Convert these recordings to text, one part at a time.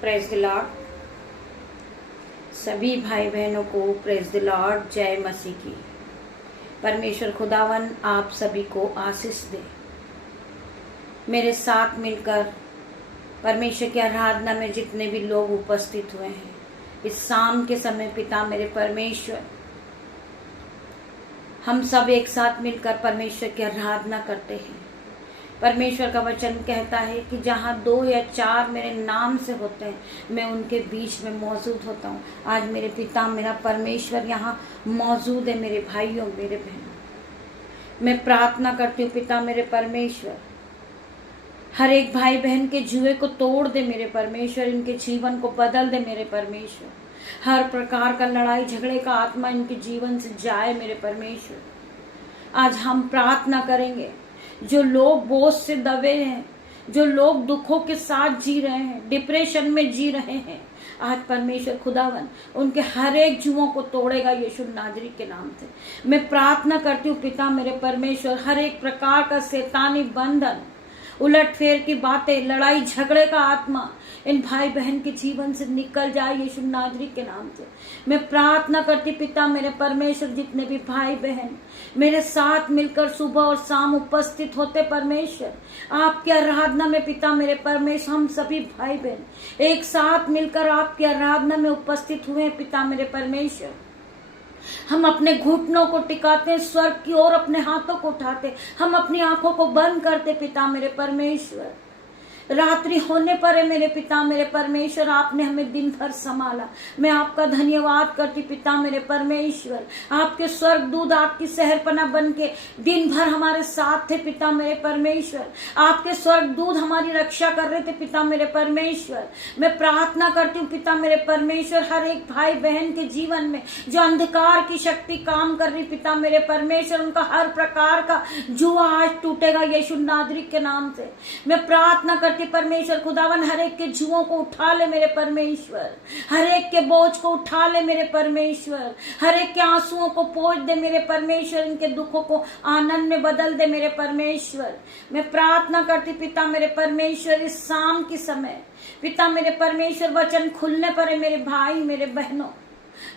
Praise the Lord. सभी भाई बहनों को प्रेज द लॉर्ड, जय मसीह की। परमेश्वर खुदावन आप सभी को आशीष दे। मेरे साथ मिलकर परमेश्वर की आराधना में जितने भी लोग उपस्थित हुए हैं इस शाम के समय, पिता मेरे परमेश्वर, हम सब एक साथ मिलकर परमेश्वर की आराधना करते हैं। परमेश्वर का वचन कहता है कि जहाँ 2 या 4 मेरे नाम से होते हैं, मैं उनके बीच में मौजूद होता हूँ। आज मेरे पिता मेरा परमेश्वर यहाँ मौजूद है। मेरे भाइयों, मेरे बहनों, मैं प्रार्थना करती हूँ पिता मेरे परमेश्वर, हर एक भाई बहन के जुए को तोड़ दे मेरे परमेश्वर, इनके जीवन को बदल दे मेरे परमेश्वर। हर प्रकार का लड़ाई झगड़े का आत्मा इनके जीवन से जाए मेरे परमेश्वर। आज हम प्रार्थना करेंगे, जो लोग बोझ से दबे हैं, जो लोग दुखों के साथ जी रहे हैं, डिप्रेशन में जी रहे हैं, आज परमेश्वर खुदावन उनके हर एक जुओं को तोड़ेगा यीशु नाजरी के नाम से। मैं प्रार्थना करती हूँ पिता मेरे परमेश्वर, हर एक प्रकार का शैतानी बंधन, उलट फेर की बातें, लड़ाई झगड़े का आत्मा इन भाई बहन के जीवन से निकल जाए यीशु नाजरी के नाम से। मैं प्रार्थना करती पिता मेरे परमेश्वर, जितने भी भाई बहन मेरे साथ मिलकर सुबह और शाम उपस्थित होते परमेश्वर आपकी आराधना में, पिता मेरे परमेश्वर, हम सभी भाई बहन एक साथ मिलकर आपकी आराधना में उपस्थित हुए हैं पिता मेरे परमेश्वर। हम अपने घुटनों को टिकाते हैं, स्वर्ग की ओर अपने हाथों को उठाते, हम अपनी आंखों को बंद करते पिता मेरे परमेश्वर। रात्रि होने पर है मेरे पिता मेरे परमेश्वर, आपने हमें दिन भर संभाला। मैं आपका धन्यवाद करती पिता मेरे परमेश्वर। आपके स्वर्गदूत आपकी शहरपना बन के दिन भर हमारे साथ थे पिता मेरे परमेश्वर। आपके स्वर्गदूत हमारी रक्षा कर रहे थे पिता मेरे परमेश्वर। मैं प्रार्थना करती हूँ पिता मेरे परमेश्वर, हर एक भाई बहन के जीवन में जो अंधकार की शक्ति काम कर रही पिता मेरे परमेश्वर, उनका हर प्रकार का जुआ आज टूटेगा यीशु नाजरी के नाम से। मैं प्रार्थना करती परमेश्वर खुदावन, हर एक के जुओं को उठा ले मेरे परमेश्वर, हर एक के बोझ को उठा ले मेरे परमेश्वर, हर एक के आंसुओं को पोंछ दे मेरे परमेश्वर, इनके दुखों को आनंद में बदल दे मेरे परमेश्वर। मैं प्रार्थना करती पिता मेरे परमेश्वर, इस शाम के समय पिता मेरे परमेश्वर वचन खुलने पर है मेरे भाई मेरे बहनों,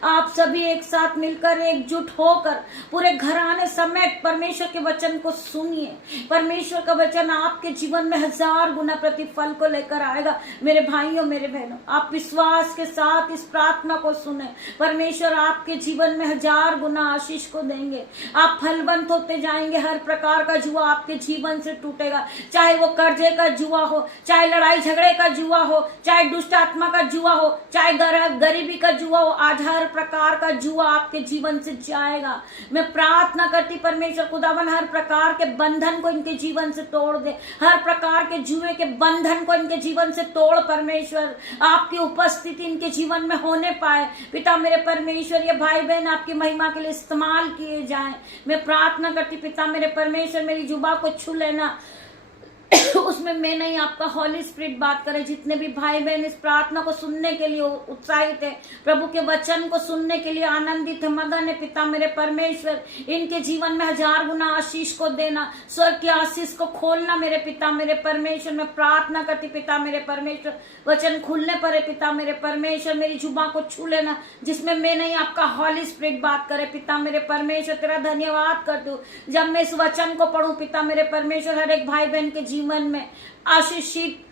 आप सभी एक साथ मिलकर एकजुट होकर पूरे घराने समेत परमेश्वर के वचन को सुनिए। परमेश्वर का वचन आपके जीवन में 1000 गुना प्रतिफल को लेकर आएगा मेरे भाइयों मेरे बहनों। आप विश्वास के साथ इस प्रार्थना को सुने, परमेश्वर आपके जीवन में 1000 गुना आशीष को देंगे। आप फलवंत होते जाएंगे, हर प्रकार का जुआ आपके जीवन से टूटेगा, चाहे वो कर्जे का जुआ हो, चाहे लड़ाई झगड़े का जुआ हो, चाहे दुष्ट आत्मा का जुआ हो, चाहे गरीबी का जुआ हो। आज हर प्रकार का जुआ आपके जीवन से जाएगा। मैं प्रार्थना करती परमेश्वर खुदावन, हर प्रकार के बंधन को इनके जीवन से तोड़ दे, हर प्रकार के जुए के बंधन को इनके जीवन से तोड़ परमेश्वर। आपकी उपस्थिति इनके जीवन में होने पाए पिता मेरे परमेश्वर, ये भाई बहन आपकी महिमा के लिए इस्तेमाल किए जाएं। मैं प्रार्थना करती पिता मेरे परमेश्वर, मेरी जुबा को छू लेना, उसमें मैं नहीं आपका हॉली स्पिरिट बात करे। जितने भी भाई बहन इस प्रार्थना को सुनने के लिए उत्साहित है, प्रभु के वचन को सुनने के लिए आनंदित है, मगन है पिता मेरे परमेश्वर, इनके जीवन में 1000 गुना आशीष को देना, स्वर्ग की आशीष को खोलना मेरे पिता मेरे परमेश्वर। मैं प्रार्थना करती पिता मेरे परमेश्वर, वचन खुलने पर है पिता मेरे परमेश्वर, मेरी जुबा को छू लेना, जिसमें मैं नहीं आपका हॉली स्पिरिट बात करे पिता मेरे परमेश्वर। तेरा धन्यवाद करती हूँ जब मैं इस वचन को पढ़ूं पिता मेरे परमेश्वर, हर एक भाई बहन के जीवन में आशीषित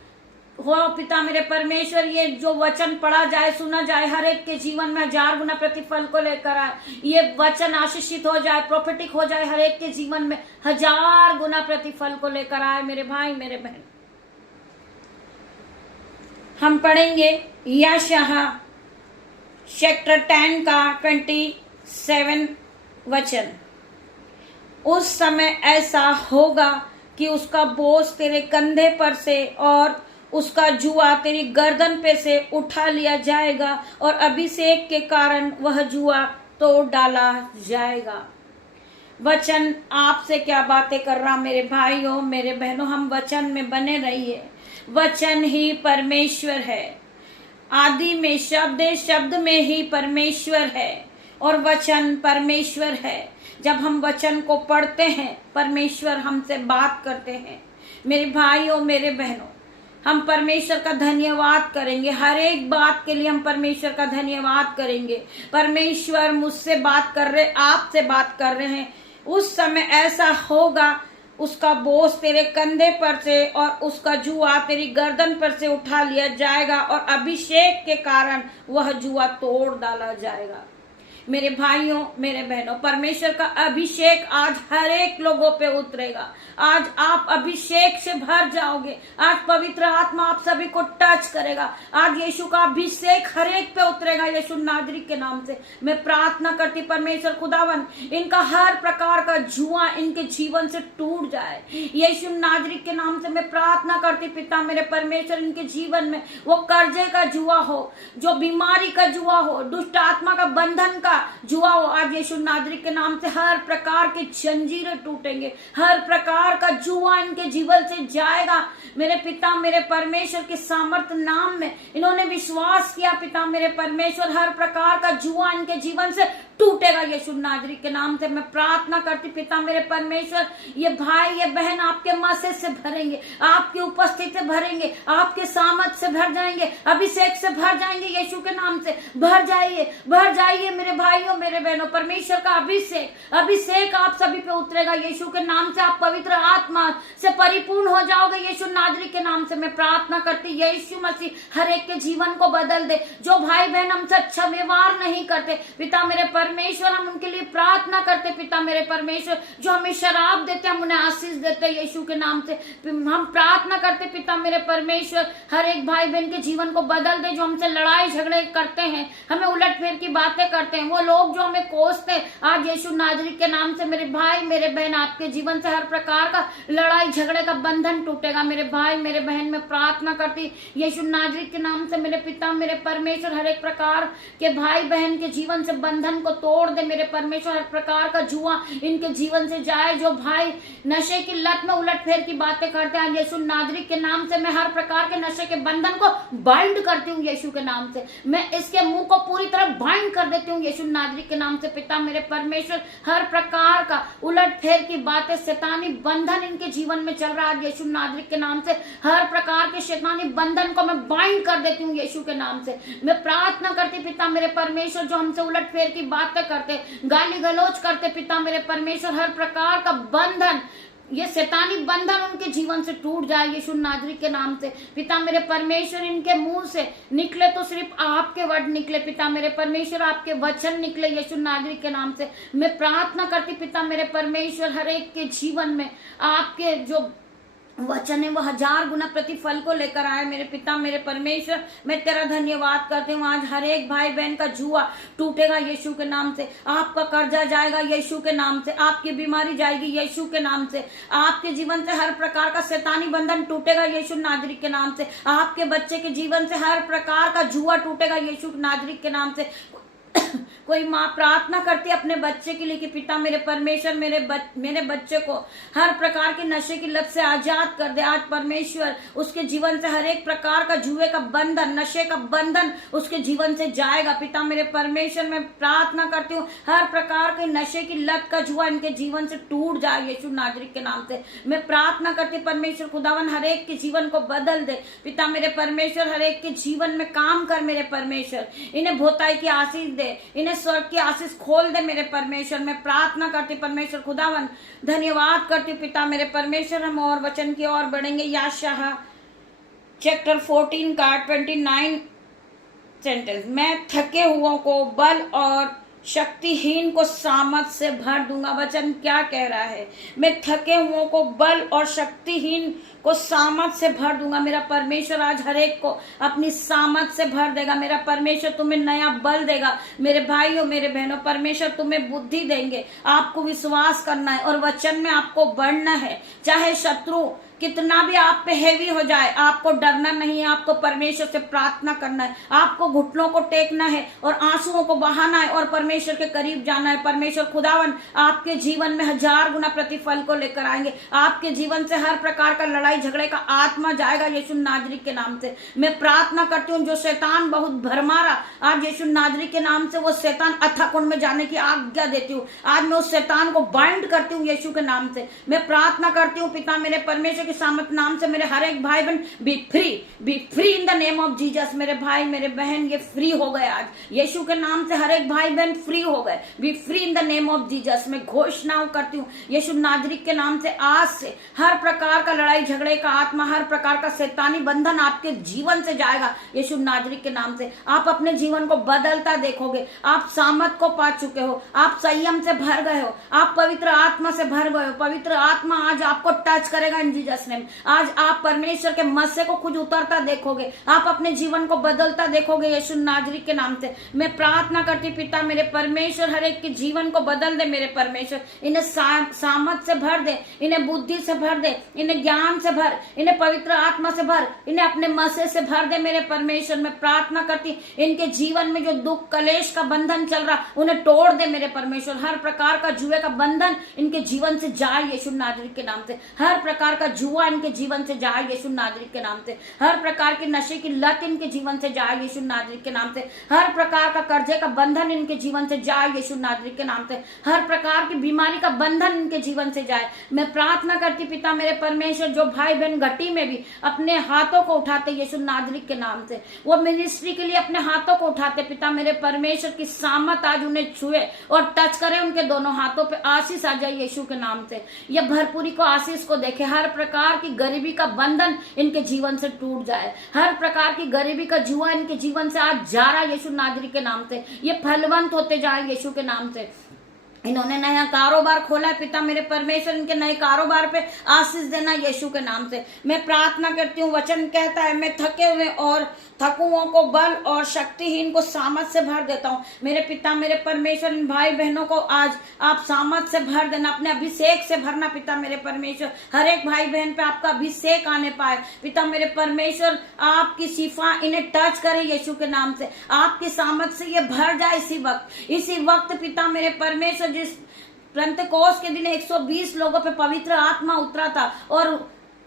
हो पिता मेरे परमेश्वर। ये जो वचन पढ़ा जाए, सुना जाए, हर एक के जीवन में 1000 गुना प्रतिफल को लेकर आए। ये वचन आशीषित हो जाए, प्रोफेटिक हो जाए, हर एक के जीवन में 1000 गुना प्रतिफल को लेकर आए मेरे भाई मेरे बहन। हम पढ़ेंगे यशायाह चैप्टर 10 का 27 वचन। उस समय ऐसा होगा कि उसका बोझ तेरे कंधे पर से और उसका जुआ तेरी गर्दन पे से उठा लिया जाएगा और अभिषेक के कारण वह जुआ तोड़ डाला जाएगा। वचन आपसे क्या बातें कर रहा मेरे भाइयों मेरे बहनों, हम वचन में बने रहिए। वचन ही परमेश्वर है, आदि में शब्द है, शब्द में ही परमेश्वर है और वचन परमेश्वर है। जब हम वचन को पढ़ते हैं, परमेश्वर हमसे बात करते हैं। मेरे भाइयों मेरे बहनों, हम परमेश्वर का धन्यवाद करेंगे, हर एक बात के लिए हम परमेश्वर का धन्यवाद करेंगे। परमेश्वर मुझसे बात कर रहे, आपसे बात कर रहे हैं। उस समय ऐसा होगा, उसका बोझ तेरे कंधे पर से और उसका जुआ तेरी गर्दन पर से उठा लिया जाएगा और अभिषेक के कारण वह जुआ तोड़ डाला जाएगा। मेरे भाइयों, मेरे बहनों, परमेश्वर का अभिषेक आज हर एक लोगों पे उतरेगा। आज आप अभिषेक से भर जाओगे। आज पवित्र आत्मा आप सभी को टच करेगा। आज यीशु का अभिषेक हर एक पे उतरेगा यीशु नाजरी के नाम से। मैं प्रार्थना करती परमेश्वर खुदावन, इनका हर प्रकार का जुआ इनके जीवन से टूट जाए यीशु नाजरी के नाम से। मैं प्रार्थना करती पिता मेरे परमेश्वर, इनके जीवन में वो कर्जे का जुआ हो, जो बीमारी का जुआ हो, दुष्ट आत्मा का बंधन का जुआ हो, आज यीशु नाजरी के नाम से हर प्रकार के जंजीरें टूटेंगे, हर प्रकार का जुआ इनके जीवन से जाएगा। मेरे पिता मेरे परमेश्वर के सामर्थ नाम में इन्होंने विश्वास किया पिता मेरे परमेश्वर, हर प्रकार का जुआ इनके जीवन से टूटेगा यीशु नाजरी के नाम से। मैं प्रार्थना करती पिता मेरे परमेश्वर, ये भाई ये बहन आपके मसीह से भरेंगे, आपकी उपस्थिति से भरेंगे, आपके सामर्थ से भर जाएंगे, अभिषेक से भर जाएंगे यीशु के नाम से। भर जाइए मेरे भाइयों मेरे बहनों, परमेश्वर का अभिषेक आप सभी पे उतरेगा यीशु के नाम से। आप पवित्र आत्मा से परिपूर्ण हो जाओगे यीशु नाजरी के नाम से। मैं प्रार्थना करती यीशु मसीह हर एक के जीवन को बदल दे। जो भाई बहन हमसे अच्छा व्यवहार नहीं करते पिता मेरे परमेश्वर, हम उनके लिए प्रार्थना करते पिता मेरे परमेश्वर। जो हमें शराब देते हम उन्हें आशीष देते यीशु के नाम से। हम प्रार्थना करते पिता मेरे परमेश्वर, हर एक भाई बहन के जीवन को बदल दे। जो हमसे लड़ाई झगड़े करते हैं, हमें उलट फेर की बातें करते हैं, वो लोग जो हमें कोसते हैं, आज यीशु नाजरी के नाम से मेरे भाई मेरे बहन आपके जीवन से हर प्रकार का लड़ाई झगड़े का बंधन टूटेगा। मेरे भाई मेरे बहन में प्रार्थना करती यीशु नाजरी के नाम से मेरे पिता मेरे परमेश्वर, हर एक प्रकार के भाई बहन के जीवन से बंधन को तोड़ दे मेरे परमेश्वर। हर प्रकार का जुआ इनके जीवन से जाए। जो भाई नशे की लत में उलट फेर की बातें करते हैं, यीशु नाजरी के नाम से मैं हर प्रकार के नशे के बंधन को बाइंड करती हूँ यीशु के नाम से। मैं इसके मुंह को पूरी तरह बाइंड कर देती हूँ यीशु नाजरी के नाम से पिता मेरे परमेश्वर। हर प्रकार का उलट फेर की बातें, शैतानी बंधन इनके जीवन में चल रहा है यीशु नाजरी के नाम से। हर प्रकार के शैतानी बंधन को मैं बाइंड कर देती हूँ यीशु के नाम से। मैं प्रार्थना करती पिता मेरे परमेश्वर, जो हमसे उलट फेर की बातें करते, गाली गलौज करते पिता मेरे परमेश्वर, हर प्रकार का बंधन, ये शैतानी बंधन उनके जीवन से टूट जाए यीशु नाजरी के नाम से पिता मेरे परमेश्वर। इनके मुंह से निकले तो सिर्फ आपके वर्ड निकले पिता मेरे परमेश्वर, आपके वचन निकले यीशु नाजरी के नाम से। मैं प्रार्थना करती पिता मेरे परमेश्वर, हर एक के जीवन में आपके जो वचन है वो 1000 गुना प्रतिफल को लेकर आए मेरे पिता मेरे परमेश्वर। मैं तेरा धन्यवाद करती हूँ। आज हर एक भाई बहन का जुआ टूटेगा यीशु के नाम से। आपका कर्जा जाएगा यीशु के नाम से, आपकी बीमारी जाएगी यीशु के नाम से, आपके जीवन से हर प्रकार का शैतानी बंधन टूटेगा यीशु नाजरी के नाम से। आपके बच्चे के जीवन से हर प्रकार का जुआ टूटेगा यीशु नाजरी के नाम से। कोई माँ प्रार्थना करती है अपने बच्चे के लिए कि पिता मेरे परमेश्वर मेरे बच्चे को हर प्रकार के नशे की लत से आजाद कर दे। आज परमेश्वर उसके जीवन से हर एक प्रकार का जुए का बंधन, नशे का बंधन उसके जीवन से जाएगा पिता मेरे परमेश्वर। मैं प्रार्थना करती हूँ हर प्रकार के नशे की लत का जुआ इनके जीवन से टूट जाए यीशु नाजरी के नाम से। मैं प्रार्थना करती परमेश्वर खुदावन, हर एक के जीवन को बदल दे पिता मेरे परमेश्वर। हर एक के जीवन में काम कर मेरे परमेश्वर। इन्हें भोताई की आशीष दे, इन्हें स्वर्ग की आशीष खोल दे मेरे परमेश्वर। मैं प्रार्थना करती परमेश्वर खुदावन, धन्यवाद करती हूँ पिता मेरे परमेश्वर। हम और वचन की ओर बढ़ेंगे। यशायाह चैप्टर 14 का 29 सेंटेंस, मैं थके हुओं को बल और शक्तिहीन को सामर्थ से भर दूंगा। वचन क्या कह रहा है? मैं थके हुओं को बल और शक्तिहीन को सामर्थ से भर दूंगा। मेरा परमेश्वर आज हर एक को अपनी सामर्थ से भर देगा। मेरा परमेश्वर तुम्हें नया बल देगा मेरे भाइयों मेरे बहनों। परमेश्वर तुम्हें बुद्धि देंगे। आपको विश्वास करना है और वचन में आपको बढ़ना है। चाहे शत्रु कितना भी आप पे हैवी हो जाए, आपको डरना नहीं है। आपको परमेश्वर से प्रार्थना करना है, आपको घुटनों को टेकना है और आंसुओं को बहाना है और परमेश्वर के करीब जाना है। परमेश्वर खुदावन आपके जीवन में 1000 गुना प्रतिफल को लेकर आएंगे। आपके जीवन से हर प्रकार का लड़ाई झगड़े का आत्मा जाएगा यीशु नाजरी के नाम से। मैं प्रार्थना करती हूँ जो शैतान बहुत भरमारा, आज यीशु नाजरी के नाम से वो शैतान अथाह कुंड में जाने की आज्ञा देती हूँ। आज मैं उस शैतान को बाइंड करती हूँ यीशु के नाम से। मैं प्रार्थना करती हूँ पिता मेरे परमेश्वर की सामर्थ नाम से मेरे हर एक भाई बहन B free in the name of Jesus. मेरे भाई मेरे बहन ये फ्री हो गए आज यीशु के नाम से, हर एक भाई बहन फ्री हो गए। B free in the name of Jesus. मैं घोषणा करती हूँ यीशु नाजरीक के नाम से, आज से हर प्रकार का लड़ाई झगड़े का आत्मा, हर प्रकार का शैतानी बंधन आपके जीवन से जाएगा यीशु नाजरीक के नाम से। आप अपने जीवन को बदलता देखोगे। आप सामर्थ को पा चुके हो, आप संयम से भर गए हो, आप पवित्र आत्मा से भर गए हो। पवित्र आत्मा आज आपको टच करेगा इन जीसस नेम। आज आप परमेश्वर के मस्से को खुद उतरता देखोगे, आप अपने जीवन को बदलता देखोगे यीशु नाजरीक के नाम से। मैं प्रार्थना करती पिता मेरे परमेश्वर, हर एक के जीवन को बदल दे मेरे परमेश्वर। इन्हें सामर्थ से भर दे, इन्हें बुद्धि से भर दे, इन्हें ज्ञान से भर, इन्हें पवित्र आत्मा से भर, इन्हें अपने मस्से से भर दे मेरे परमेश्वर। मैं प्रार्थना करती इनके जीवन में जो दुख कलेश का बंधन चल रहा उन्हें तोड़ दे मेरे परमेश्वर। हर प्रकार का जुए का बंधन इनके जीवन से जाए यीशु नाजरीक के नाम से। हर प्रकार का जुआ इनके जीवन से जाए यीशु नाजरीक के नाम से। हर प्रकार की नशे की लत इनके जीवन से जाए यीशु नाजरीक के नाम से। हर प्रकार का कर्जे का बंधन इनके जीवन से जाए यीशु नाजरीक के नाम से। हर प्रकार की बीमारी का बंधन इनके जीवन से जाए। मैं प्रार्थना करती पिता मेरे परमेश्वर, जो भाई बहन घटी में भी अपने हाथों को उठाते यीशु नाजरीक के नाम से, वो मिनिस्ट्री के लिए अपने हाथों को उठाते पिता मेरे परमेश्वर की सामर्थ आज उन्हें छुए और टच करे। उनके दोनों हाथों पे आशीष आ जाए यीशु के नाम से। ये भरपूरी को आशीष को देखे। हर प्रकार की गरीबी का बंधन इनके जीवन से टूट जाए। हर प्रकार की गरीबी का जुआ इनके जीवन से आज जा रहा यीशु नाजरीक के नाम से। ये फलवंत होते जाए यीशु के नाम से। इन्होंने नया कारोबार खोला है पिता मेरे परमेश्वर, इनके नए कारोबार पे आशीष देना यीशु के नाम से। मैं प्रार्थना करती हूँ, वचन कहता है मैं थके हुए और थकुओं को बल और शक्तिहीन को सामर्थ से भर देता हूँ। मेरे पिता मेरे परमेश्वर, इन भाई बहनों को आज आप सामर्थ से भर देना, अपने अभिषेक से भरना पिता मेरे परमेश्वर। हर एक भाई बहन पे आपका अभिषेक आने पाए पिता मेरे परमेश्वर। आपकी शिफा इन्हें टच करे यीशु के नाम से। आपकी सामर्थ से ये भर जाए इसी वक्त पिता मेरे परमेश्वर। जिस पेंतेकोस्त के दिन 120 लोगों पे पवित्र आत्मा उतरा था और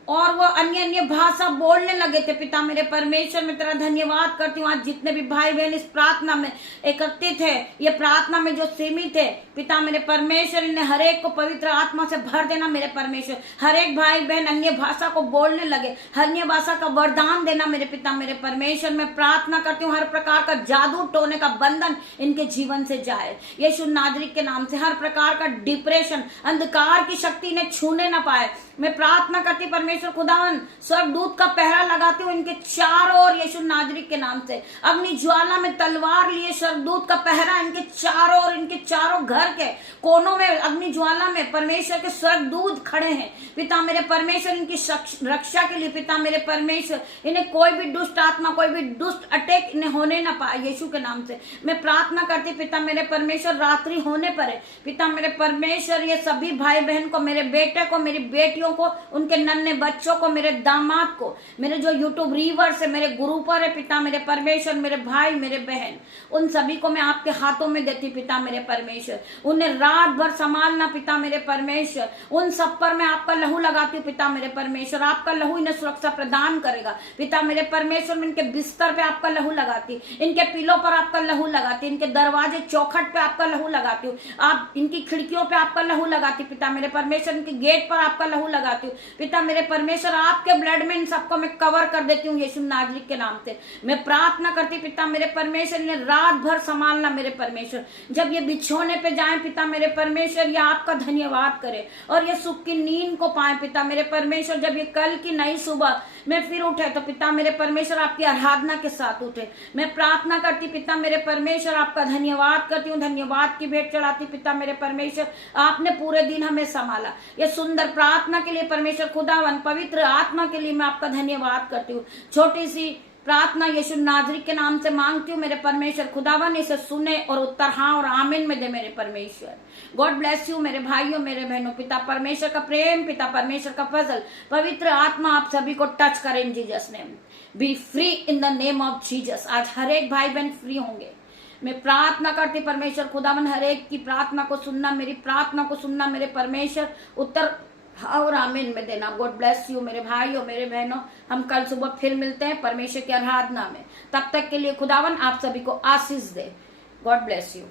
वो अन्य अन्य भाषा बोलने लगे थे पिता मेरे परमेश्वर। मैं तेरा धन्यवाद करती हूँ आज जितने भी भाई बहन इस प्रार्थना में एकत्रित है, ये प्रार्थना में जो सीमित है पिता मेरे परमेश्वर, इन्हें हर एक को पवित्र आत्मा से भर देना मेरे परमेश्वर। हर एक भाई बहन अन्य भाषा को बोलने लगे, अन्य भाषा का वरदान देना मेरे पिता मेरे परमेश्वर। मैं प्रार्थना करती हूँ हर प्रकार का जादू टोने का बंधन इनके जीवन से जाए यीशु नाजरीक के नाम से। हर प्रकार का डिप्रेशन, अंधकार की शक्ति इन्हें छूने ना पाए। मैं प्रार्थना करती परमेश्वर खुदावन, स्वर्गदूत का पहरा लगाती हूँ इनके चारों ओर यीशु नाजरीक के नाम से। अग्नि ज्वाला में तलवार लिए स्वर्गदूत का पहरा इनके चारों ओर, इनके चारों घर के कोनों में अग्नि ज्वाला में परमेश्वर के स्वर्गदूत खड़े हैं पिता मेरे परमेश्वर। इनकी रक्षा के लिए पिता मेरे परमेश्वर, इन्हें कोई भी दुष्ट आत्मा, कोई भी दुष्ट अटैक इन्हें होने ना पाए यीशु के नाम से। मैं प्रार्थना करती पिता मेरे परमेश्वर, रात्रि होने पर है पिता मेरे परमेश्वर, ये सभी भाई बहन को, मेरे बेटे को, मेरी बेटियों को, उनके नन्हे बच्चों को, मेरे दामाद को, मेरे जो यूट्यूब रीवर्स है, मेरे गुरु पर है पिता मेरे परमेश्वर, मेरे भाई मेरे बहन, उन सभी को मैं आपके हाथों में देती पिता मेरे परमेश्वर। उन्हें रात भर संभालना पिता मेरे परमेश्वर। उन सब पर मैं आपका लहू लगाती हूँ पिता मेरे परमेश्वर। आपका लहू इन्हें सुरक्षा प्रदान करेगा पिता मेरे परमेश्वर। मैं इनके बिस्तर पे आपका लहू लगाती, इनके पिलो पर आपका लहू लगाती, इनके दरवाजे चौखट पे आपका लहू लगाती हूँ, आप इनकी खिड़कियों पे आपका लहू लगाती पिता मेरे परमेश्वर, इनके गेट पर आपका लहू लगाती हूँ पिता मेरे परमेश्वर। आपके ब्लड में इन सबको मैं कवर कर देती हूँ यीशु नाजरीक के नाम से। मैं प्रार्थना करती पिता मेरे परमेश्वर, इन्हें रात भर संभालना मेरे परमेश्वर। जब ये बिछोने पे जाए पिता मेरे परमेश्वर, ये आपका धन्यवाद करे और ये सुख की नींद को पाए पिता मेरे परमेश्वर। जब ये कल की नई सुबह में फिर उठे तो पिता मेरे परमेश्वर आपकी आराधना के साथ उठे। मैं प्रार्थना करती पिता मेरे परमेश्वर, आपका धन्यवाद करती हूँ, धन्यवाद की भेंट चढ़ाती पिता मेरे परमेश्वर। आपने पूरे दिन हमें संभाला। ये सुंदर प्रार्थना के लिए परमेश्वर खुदावन, पवित्र आत्मा के लिए मैं आपका धन्यवाद करती हूँ। छोटी सी प्रार्थना यीशु नाजरीक के नाम से मांगती हूँ मेरे परमेश्वर खुदावन, इसे सुने और उत्तर हाँ और आमीन में दे मेरे परमेश्वर। गॉड ब्लेस यू मेरे भाइयों मेरे बहनों। पिता परमेश्वर का प्रेम, पिता परमेश्वर का फजल, पवित्र आत्मा आप सभी को टच करें इन Jesus name. B free in the name of Jesus. आज हर एक भाई बहन फ्री होंगे। मैं प्रार्थना करती परमेश्वर खुदावन, हर एक की प्रार्थना को सुनना, मेरी प्रार्थना को सुनना मेरे परमेश्वर, उत्तर और आमीन में देना। गॉड ब्लेस यू मेरे भाइयों मेरे बहनों। हम कल सुबह फिर मिलते हैं परमेश्वर की आराधना में। तब तक के लिए खुदावन आप सभी को आशीष दे। God bless you.